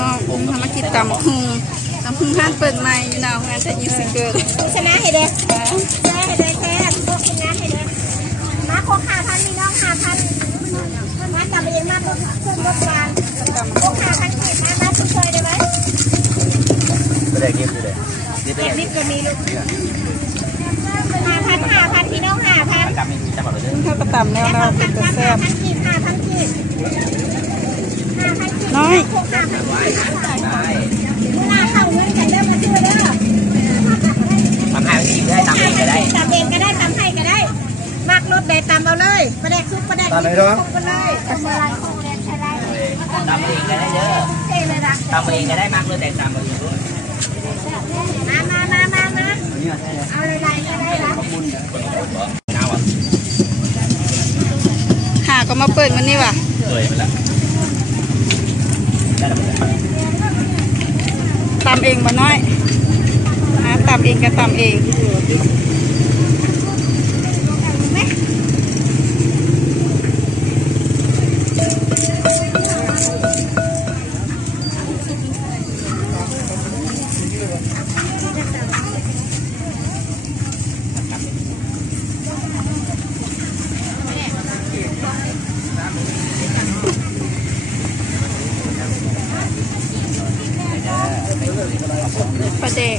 น้องทำมากินตำพุงห้านเปิดใหม่อยู่นะงานแต่ยูสิเกิร์ชนะให้เด็กชนะให้เด็กแท้พวกชนะให้เด็กมาโคก5,000พี่น้อง5,000มาจับเองมาตัวขึ้นรถบานโคก5,000ขีดมาช่วยได้ไหมไม่ได้เก็บเลยเก็บนิดก็มีลูก5,000พี่น้อง5,000จำไม่จำแบบเลยเท่ากับตำแล้วเราเป็นตัวแซ่บ5,000ขีดน้อยโคก5,000เวลาเข้าเงินกันเริ่มมาช่วยเด้อทำให้ได้ทำเองก็ได้ทำเองก็ได้ทำให้ก็ได้มักรถแดกตามเอาเลยประแดกซุปประแดกซุปไปเลยทำอะไรของแดกใช่ไรทำเองก็ได้เยอะทำเองก็ได้มากเลยแต่ทำเองด้วยมาเอาอะไรก็ได้ละหาก็มาเปิดมันนี่ว่ะเลยไปละตำเองบ่น้อยตำเองก็ตำเองประเดก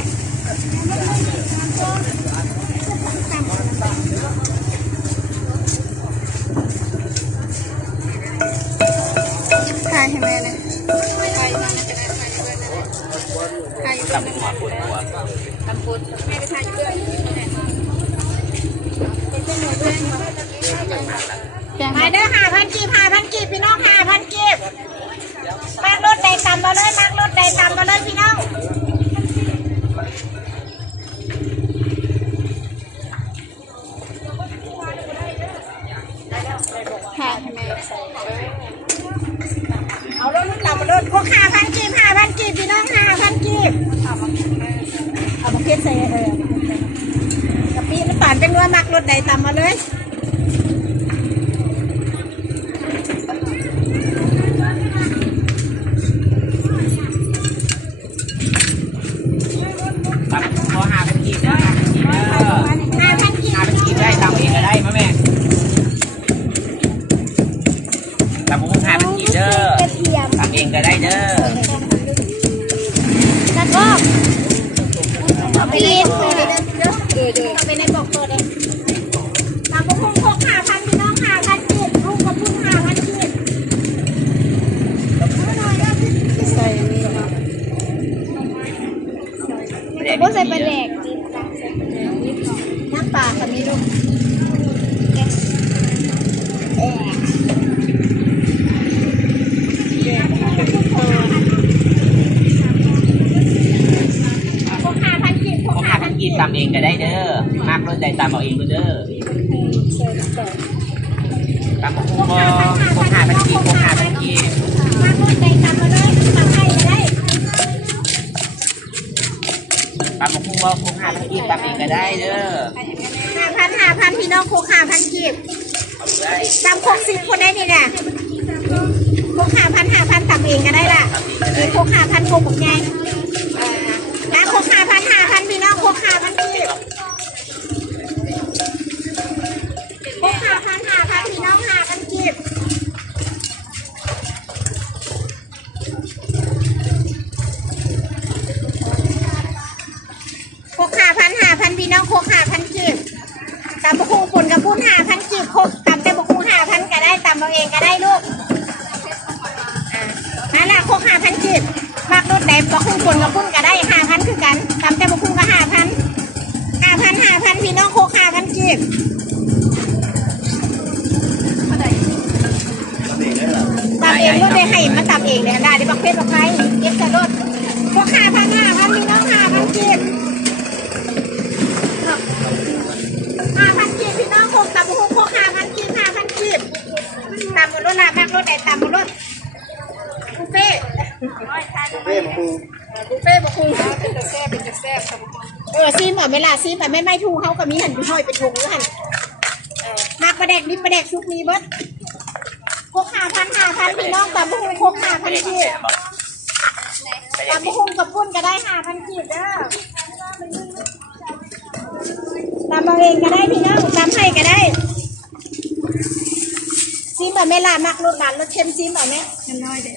ถ่ายให้แม่เลยถ่ายมาในกระดาษถ่ายด้วยนะถ่ายอยู่ตรงนั้นตำปูนแม่ไปถ่ายอยู่ด้วยมาเด้อ5,000กีบพี่น้อง5,000กีบมากรถใดตามมาเลยมากรถใดตามมาเลยพี่น้องถ่ายให้แม่เอารถตามมารถพวก5,000กีบพี่น้อง5,000กีบเอามาเก็บใส่กะปิน้ำตาลเป็นว่ามากรถใดตามมาเลยก็ได้เด้อแล้วก็ปีนไปในบอกตัวเองตามพวกพก5,000พี่น้อง5,000กีบลูกกับพุ่ง5,000กีบใส่นี่เนาะก็ใส่ปลาแดกน้ำปลาค่ะมีลูกกินตำเองก็ได้เด้อมากรถใดตำเอาเองก็เด้อตำพวก5,000กีบมากรถใดตำมาเลยตำให้ก็ได้ตำพวก5,000กีบตำเองก็ได้เด้อ5,000พี่น้องโคก5,000กีบตำโคก10คนได้นี่เนี่ยโคก5,000ตำเองก็ได้ล่ะมีโคก5,000โคกใหญ่แล้วโคก5,000พี่น้องโคก5,000กีบโคก5,000พี่น้อง5,000กีบโคก5,000พี่น้องโคก5,000กีบตำบะคุงปุ่นกับปุ้น5,000กีบโคกตำแต่บะคุง5,000ก็ได้ตำเอาเองก็ได้ลูกนั่นแหละโคก5,000กีบมากรถแดงบะคุงปุ่นกับปุ้นก็ได้5,000คือกันตำแต่บะคุงก็5,000พี่น้องโคก5,000กีบตำเองรถได้ให้มาตำเองเลยได้บักเพชรบักไผ่เก็บแต่รถโคก5,000พี่น้อง5,000กีบ5,000กีบพี่น้องโคกตำบะคุงโคก5,000กีบตำบนรถละมากรถแดงตำบนรถบุฟเฟ่บะคุงเป็นจะแซ่บซีมเวลาซีมไม่ทูเขาก็มีหันห้อยเป็นถุงหันมากประแดกนิดประแดกชุกมีเบิร์ดโคก5,000พี่น้องตำบะคุงโคก5,000กีบ ตำหุ้งกับปุ้นก็ได้5,000กีบเด้อตำเอาเองก็ได้พี่น้องตำให้ก็ได้ซิมแบบไม่ลามักรสหวานรสเค็มซิมแบบนี้ น้อยเด็ก